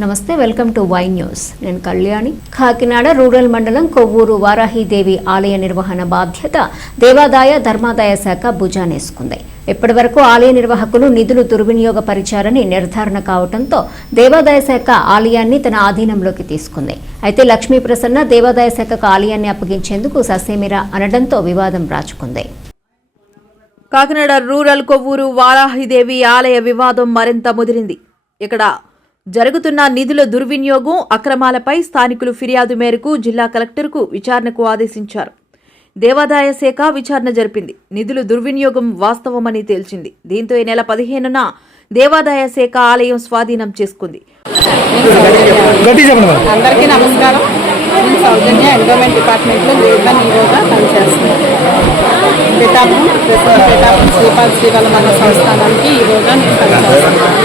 నమస్తే welcome to Y news. నేను Kalyani. Kakinada rural మండలం కొవ్వూరు వారాహిదేవి ఆలయ నిర్వహణ బాధ్యత దేవాదాయ ధర్మాదాయ శాఖ భుజానేసుకుంది ఇప్పటి వరకు ఆలయ నిర్వాహకులు నిధులు దుర్వినియోగపరిచారని నిర్ధారణ కావడంతో దేవాదాయ శాఖ ఆలయాన్ని తన ఆధీనంలోకి తీసుకుంది. అయితే లక్ష్మీ ప్రసన్న దేవాదాయ శాఖకు ఆలయాన్ని అప్పగించేందుకు ససేమిరా అనడంతో వివాదం రాచుకుంది. కాకినాడ రూరల్ కొవ్వూరు వారాహిదేవి ఆలయ వివాదం మరింత ముదిరింది. ఇక్కడ జరుగుతున్న నిధుల దుర్వినియోగం అక్రమాలపై స్థానికులు ఫిర్యాదు మేరకు జిల్లా కలెక్టర్కు విచారణకు ఆదేశించారు. దేవాదాయ శాఖ విచారణ జరిపింది. నిధులు దుర్వినియోగం వాస్తవమని తేల్చింది. దీంతో ఈ నెల పదిహేనున దేవాదాయ శాఖ ఆలయం స్వాధీనం చేసుకుంది. అందరికీ నమస్కారం. సౌజన్య ఎండోమెంట్ డిపార్ట్మెంట్లో పనిచేస్తున్నాను. పిఠాపురం ప్రస్తుతం పిఠాపురం శ్రీపాద సంస్థానానికి నేను పనిచేస్తున్నాను.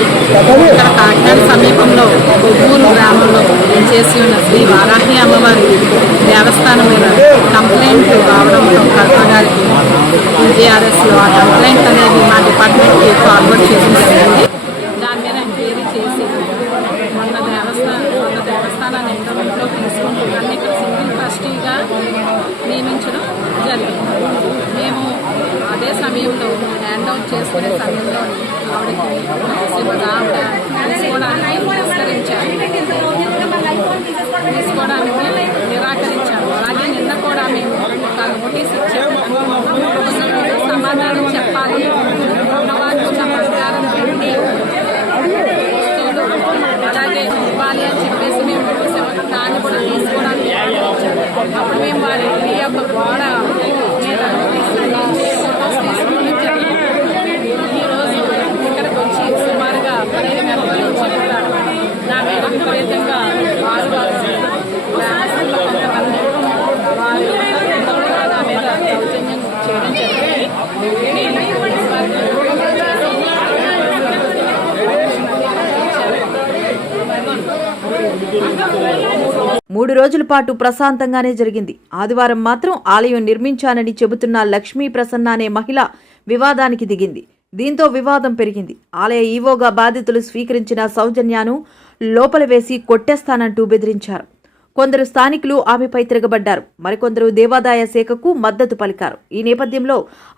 ఇక్కడ సమీపంలో కొవ్వూరు గ్రామంలో చేసి ఉన్న శ్రీ వారాహి అమ్మవారి దేవస్థానం మీద కంప్లైంట్ రావడంతో కలెక్టర్ గారికి టీజీఆర్ఎస్లో ఆ కంప్లైంట్ అనేది మా డిపార్ట్మెంట్కి ఫార్వర్డ్ చేయడం జరిగింది. దాని మీద ఎంక్వైరీ చేసి మొన్న దేవస్థానం మొన్న దేవస్థానాన్ని ఇంటర్వ్యూలో తీసుకుంటూ అన్ని ఇక్కడ సింగిల్ ట్రస్టీగా నియమించడం జరిగింది. మేము అదే సమయంలో హ్యాండ్ అవుట్ చేసుకునే సమయం మూడు రోజుల పాటు ప్రశాంతంగానే జరిగింది. ఆదివారం మాత్రం ఆలయం నిర్మించానని చెబుతున్న లక్ష్మీ ప్రసన్న అనే మహిళ వివాదానికి దిగింది. దీంతో వివాదం పెరిగింది. ఆలయ ఈవోగా బాధితులు స్వీకరించిన సౌజన్యాను లోపల వేసి కొట్టేస్తానంటూ బెదిరించారు. కొందరు స్థానికులు ఆమెపై తిరగబడ్డారు. మరికొందరు దేవాదాయ శాఖకు మద్దతు పలికారు. ఈ నేపథ్యంలో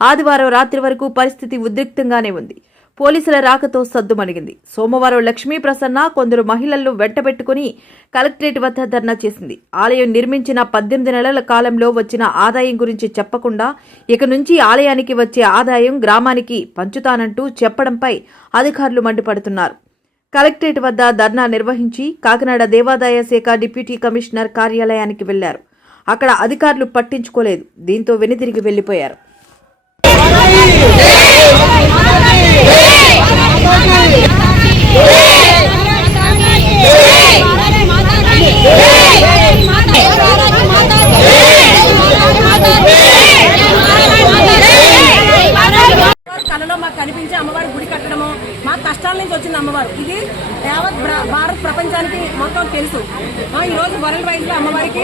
ఆదివారం రాత్రి వరకు పరిస్థితి ఉద్రిక్తంగానే ఉంది. పోలీసుల రాకతో సద్దుమణిగింది. సోమవారం లక్ష్మీ ప్రసన్న కొందరు మహిళలను వెంటబెట్టుకుని కలెక్టరేట్ వద్ద ధర్నా చేసింది. ఆలయం నిర్మించిన పద్దెనిమిది నెలల కాలంలో వచ్చిన ఆదాయం గురించి చెప్పకుండా ఇక నుంచి ఆలయానికి వచ్చే ఆదాయం గ్రామానికి పంచుతానంటూ చెప్పడంపై అధికారులు మండిపడుతున్నారు. కలెక్టరేట్ వద్ద ధర్నా నిర్వహించి కాకినాడ దేవాదాయ శాఖ డిప్యూటీ కమిషనర్ కార్యాలయానికి వెళ్ళారు అక్కడ అధికారులు పట్టించుకోలేదు దీంతో వెనుదిరిగి వెళ్ళిపోయారు కళలో మాకు కనిపించే అమ్మవారి గుడి కట్టడము మా కష్టాల నుంచి వచ్చింది అమ్మవారు. ఇది యావత్ బ్ర- భారత్ ప్రపంచానికి మొత్తం తెలుసు. ఈ రోజు వరల్డ్ వైడ్లో అమ్మవారికి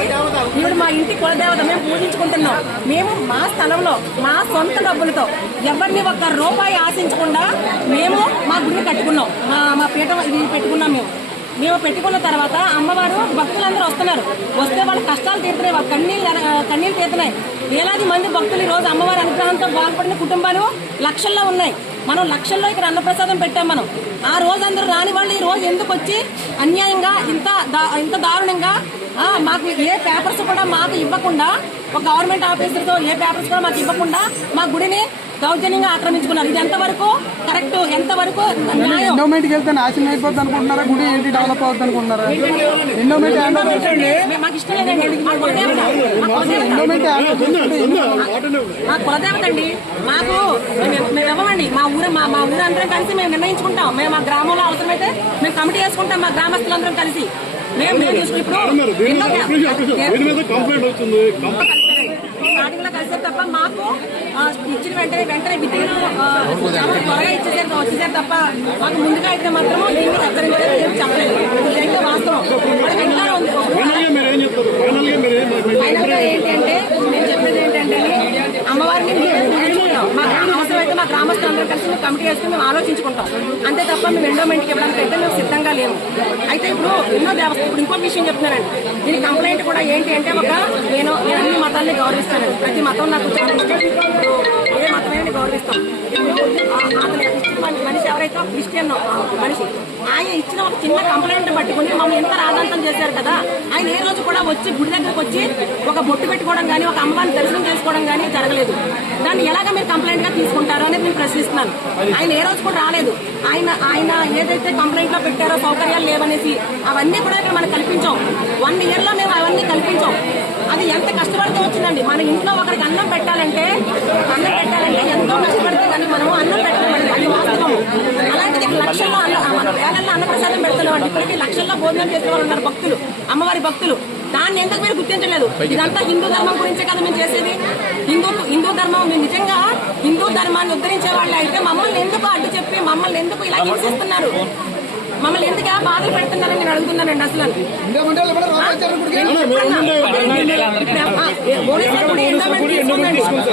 ఈవిడ మా ఇంటి కులదేవత మేము పూజించుకుంటున్నాం. మేము మా స్థలంలో మా సొంత డబ్బులతో ఎవరిని ఒక్క రూపాయి ఆశించకుండా మేము మా గుడిని కట్టుకున్నాం. మా మా పీఠం ఇది పెట్టుకున్నాం మేము. మేము పెట్టుకున్న తర్వాత అమ్మవారు భక్తులందరూ వస్తున్నారు. వస్తే వాళ్ళ కష్టాలు తీరుతున్నాయి వాళ్ళ కన్నీళ్ళు కన్నీళ్ళు తీరుతున్నాయి. వేలాది మంది భక్తులు ఈ రోజు అమ్మవారి అనుగ్రహంతో బాగుపడిన కుటుంబాలు లక్షల్లో ఉన్నాయి. మనం లక్షల్లో ఇక్కడ అన్నప్రసాదం పెట్టాం మనం. ఆ రోజు అందరూ రాని వాళ్ళు ఈ రోజు ఎందుకు వచ్చి అన్యాయంగా ఇంత ఇంత దారుణంగా మాకు ఏ పేపర్స్ కూడా మాకు ఇవ్వకుండా ఒక గవర్నమెంట్ ఆఫీసర్తో ఏ పేపర్స్ కూడా మాకు ఇవ్వకుండా మా గుడిని దౌర్జన్యంగా ఆక్రమించుకున్నారు. ఇది ఎంతవరకు కరెక్ట్? ఎంతవరకు న్యాయం? ఎండోమెంట్కి వెళ్తే నాశనం అయిపోద్ది అనుకుంటున్నారా? గుడి ఏంటి డెవలప్ అవుద్ది అనుకుంటున్నారా? ఎండోమెంట్ మాకు ఇష్టం లేదండి మా కులదేవత. అండి. మాకు మేము ఇవ్వమండి. మా ఊరు మా మా ఊరు అందరం కలిసి మేము నిర్ణయించుకుంటాం. మేము మా గ్రామంలో అవసరమైతే మేము కమిటీ వేసుకుంటాం మా గ్రామస్తులందరం కలిసి. మేము ఇప్పుడు కంప్లైంట్ కలిసారు తప్ప మాకు ఇచ్చిన వెంటనే వెంటనే విధిని త్వరగా ఇచ్చేసారు వచ్చేసారు తప్ప మాకు ముందుగా అయితే మాత్రం దీన్ని హెచ్చరించారు ఏం చెప్పలేదు. ఇదైతే వాస్తవం. ఫైనల్గా ఏంటంటే నేను చెప్పేది ఏంటంటే అమ్మవారిని మేము పూజించుకుంటాం మా అవసరమైతే మా గ్రామస్తులందరూ కలిసి మేము కమిటీ వేసుకుని మేము ఆలోచించుకుంటాం. అంతే తప్ప మేము ఎండోమెంట్కి ఇవ్వడానికి అయితే మేము సిద్ధంగా లేము. అయితే ఇప్పుడు ఎన్నో దేవస్థ ఇప్పుడు ఇంకో విషయం చెప్తున్నానండి. దీని కంప్లైంట్ కూడా ఏంటి అంటే ఒక నేను నేను అన్ని మతాల్ని గౌరవిస్తానండి. ప్రతి మతం నాకు చాలా ఇష్టం ఇప్పుడు గౌరవిస్తాం అతను మనిషి ఎవరైతే క్రిస్టియన్ మనిషి ఆయన ఇచ్చిన ఒక చిన్న కంప్లైంట్ పట్టుకుని మమ్మల్ని ఎంత రాజాంతం చేశారు కదా ఆయన ఏ రోజు కూడా వచ్చి గుడి దగ్గరకు వచ్చి ఒక బొట్టు పెట్టుకోవడం కానీ ఒక అమ్మవారిని దర్శనం చేసుకోవడం కానీ జరగలేదు. దాన్ని ఎలాగ మీరు కంప్లైంట్గా తీసుకుంటారు అనేది నేను ప్రశ్నిస్తున్నాను. ఆయన ఏ రోజు కూడా రాలేదు. ఆయన ఆయన ఏదైతే కంప్లైంట్లో పెట్టారో సౌకర్యాలు లేవనేసి అవన్నీ కూడా ఇక్కడ మనం కల్పించాం. వన్ ఇయర్లో మేము అవన్నీ కల్పించాం. అది ఎంత కష్టపడితే వచ్చిందండి. మన ఇంట్లో ఒకరికి అన్నం పెట్టాలంటే అన్నం పెట్టాలంటే ఎంతో కష్టపడితే కానీ మనం అన్నం పెట్టాలండి అది వాస్తవం. అలాంటిది లక్షల్లో అన్న వేలల్లో అన్నప్రసాదం పెడుతున్నామండి. ఇప్పటికీ లక్షల్లో భోజనం చేసే వాళ్ళు ఉన్నారు భక్తులు అమ్మవారి భక్తులు. దాన్ని ఎందుకు మీరు గుర్తించలేదు ఇదంతా హిందూ ధర్మం గురించే కదా మేము చేసేది? హిందూ హిందూ ధర్మం మేము నిజంగా హిందూ ధర్మాన్ని ఉద్ధరించే వాళ్ళు అయితే మమ్మల్ని ఎందుకు అడ్డు చెప్పి మమ్మల్ని ఎందుకు ఇలా హింసిస్తున్నారు? మమ్మల్ని ఎందుకు ఆ బాధలు పెడుతున్నారని నేను అడుగుతున్నానండి అసలు పోలీసులు కూడా ఎండోమెంట్ తీసుకోండి